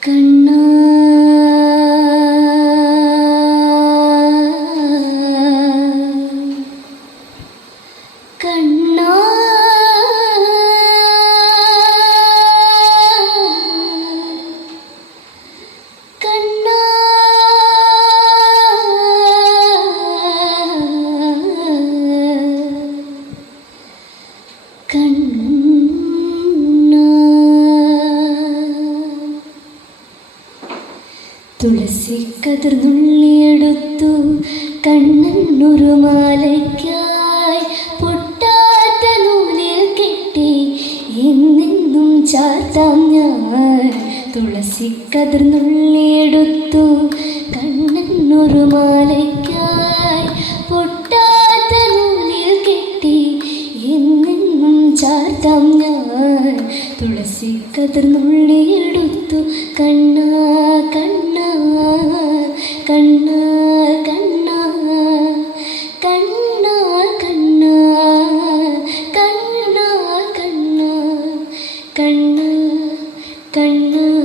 കണ്ണാ. കണ്ണാ. കണ്ണാ. കണ്ണാ. തുളസി കതിർന്നുള്ളിയെടുത്തു കണ്ണനൊരു മാലയ്ക്കായി പൊട്ടാത്ത നൂലിൽ കെട്ടി എന്നെന്നും ചാർത്താം ഞാൻ. തുളസി കതിർന്നുള്ളിയെടുത്തു കണ്ണനൊരു മാലയ്ക്കായി പൊട്ടാത്ത നൂലിൽ കെട്ടി എന്നെന്നും ചാർത്താം ഞാൻ. തുളസി കതിർന്നുള്ളിയെടുത്തു കണ്ണ കണ്ണ കണ്ണ കണ്ണ കണ്ണ കണ്ണ കണ്ണ കണ്ണ